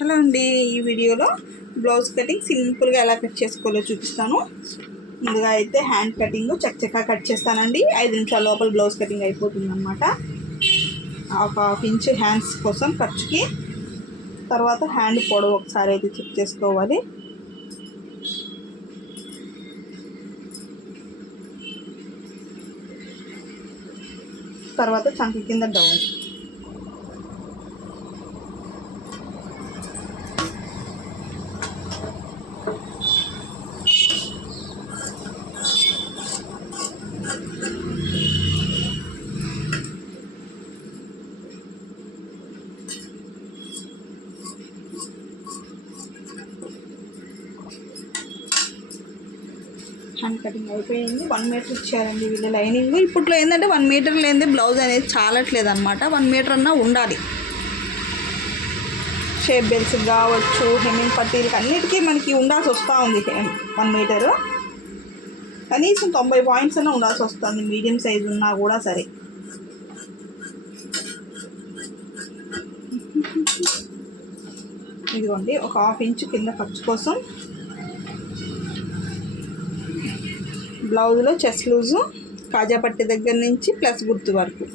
Hello అండి ఈ వీడియోలో బ్లౌజ్ కటింగ్ సింపుల్గా ఎలా కట్ చేసుకోవాలో చూపిస్తాను. ముందుగా అయితే హ్యాండ్ కటింగ్ చక్కచక్క కట్ చేస్తానండి. ఐదు నిమిషాల లోపల బ్లౌజ్ కటింగ్ అయిపోతుంది అనమాట ఒక హాఫ్ ఇంచ్ హ్యాండ్స్ కోసం ఖర్చుకి. తర్వాత హ్యాండ్ పొడవు ఒకసారి అయితే చెక్ చేసుకోవాలి. తర్వాత చంక కింద డౌన్. హ్యాండ్ కటింగ్ అయిపోయింది. వన్ మీటర్ ఇచ్చారండి వీళ్ళు లైనింగ్. ఇప్పట్లో ఏంటంటే వన్ మీటర్ లేనిదే బ్లౌజ్ అనేది చాలట్లేదు అనమాట వన్ మీటర్ అన్నా ఉండాలి. షేప్ బెల్స్ కావచ్చు హెమ్మింగ్ పట్టీలకి అన్నిటికీ మనకి ఉండాల్సి వస్తూ ఉంది. వన్ మీటరు కనీసం తొంభై పాయింట్స్ అన్నా ఉండాల్సి వస్తుంది. మీడియం సైజ్ ఉన్నా కూడా సరే. ఇదిగోండి ఒక హాఫ్ ఇంచ్ కింద ఖర్చు కోసం బ్లౌజ్లో చెస్ లూజు కాజాపట్టి దగ్గర నుంచి ప్లస్ గుర్తు వరకు.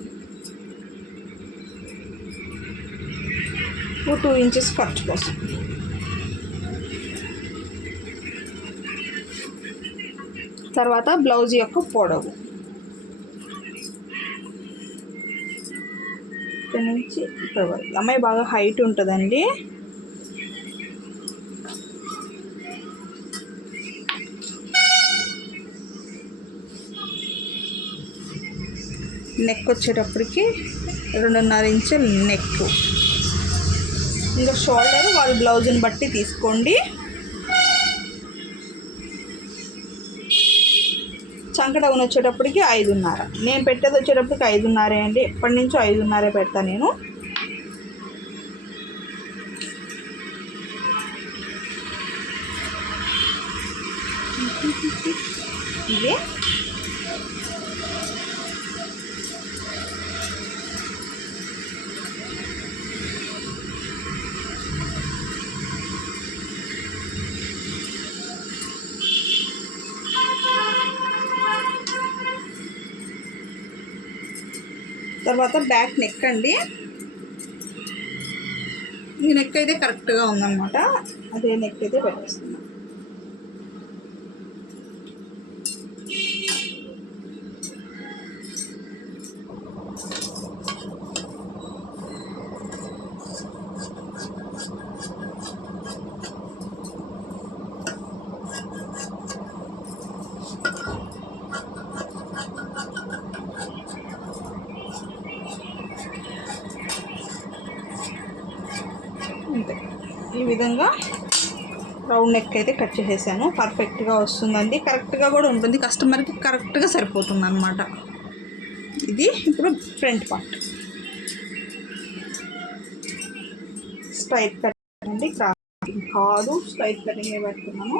టూ ఇంచెస్ ఖర్చు కోసం. తర్వాత బ్లౌజ్ యొక్క పొడవు. ఇక్కడ నుంచి ఇక్కడ వరకు. అమ్మాయి బాగా హైట్ ఉంటుందండి. నెక్ వచ్చేటప్పటికి రెండున్నర ఇంచుల నెక్ ఇంకా షోల్డర్ వాళ్ళ బ్లౌజ్ని బట్టి తీసుకోండి. చంక డౌన్ వచ్చేటప్పటికి ఐదున్నర. నేను పెట్టేది వచ్చేటప్పటికి ఐదున్నరే అండి. ఎప్పటి నుంచో ఐదున్నరే పెడతా నేను. ఇదే. తర్వాత బ్యాక్ నెక్ అండి. ఈ నెక్ అయితే కరెక్ట్గా ఉందన్నమాట. అదే నెక్ అయితే పెట్టేస్తున్నాను ఈ విధంగా రౌండ్ నెక్ అయితే కట్ చేసేసాను. పర్ఫెక్ట్గా వస్తుందండి. కరెక్ట్గా కూడా ఉంటుంది. కస్టమర్కి కరెక్ట్గా సరిపోతుంది అనమాట ఇది ఇప్పుడు ఫ్రంట్ పార్ట్. స్ట్రైట్ కటింగ్ అండి. కాదు స్ట్రైట్ కటింగ్ పెడుతున్నాను.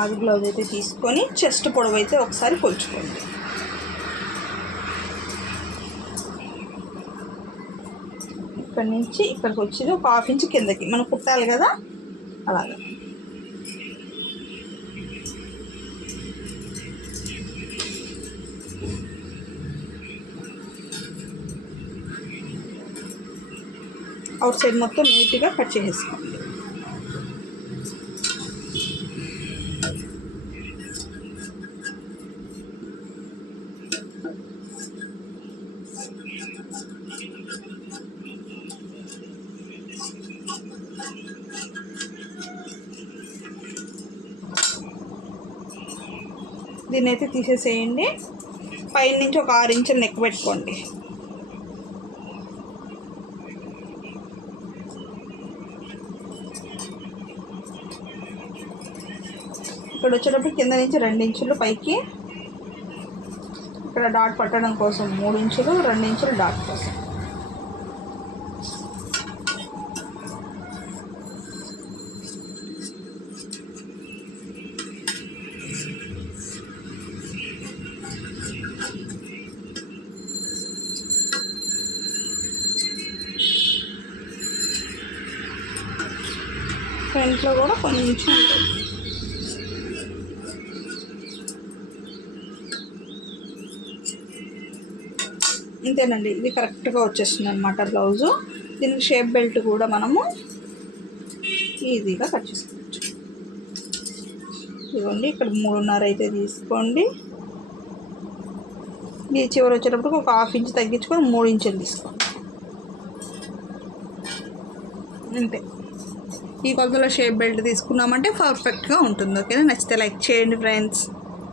ఆది బ్లౌజ్ అయితే తీసుకొని చెస్ట్ పొడవు అయితే ఒకసారి కొలుచుకోండి. ఇక్కడ నుంచి ఇక్కడికి వచ్చేది ఒక హాఫ్ ఇంచ్ కిందకి. మనం కుట్టాలి కదా? అలాగా. అవుట్ సైడ్ మొత్తం నీట్గా కట్ చేసేసుకోండి. దీన్ని అయితే తీసేసేయండి. పైన నుంచి ఒక ఆరు ఇంచులు నెక్ పెట్టుకోండి. ఇక్కడ వచ్చేటప్పుడు కింద నుంచి రెండు ఇంచులు పైకి. ఇక్కడ డాట్ పట్టడం కోసం మూడు ఇంచులు రెండు ఇంచులు డాట్ కోసం. ఫ్రంట్లో కూడా కొంచెం ఇంతేనండి. ఇది కరెక్ట్గా వచ్చేస్తుంది అనమాట బ్లౌజు. దీనికి షేప్ బెల్ట్ కూడా మనము ఈజీగా కట్ చేసుకోవచ్చు. ఇదిగోండి ఇక్కడ మూడున్నర అయితే తీసుకోండి. ఈ చివరి వచ్చేటప్పుడు ఒక హాఫ్ ఇంచ్ తగ్గించుకొని మూడు ఇంచులు తీసుకోండి. అంతే. ఈ కొలతలో షేప్ బెల్ట్ తీసుకున్నామంటే పర్ఫెక్ట్గా ఉంటుంది ఓకేనా? నచ్చితే లైక్ చేయండి ఫ్రెండ్స్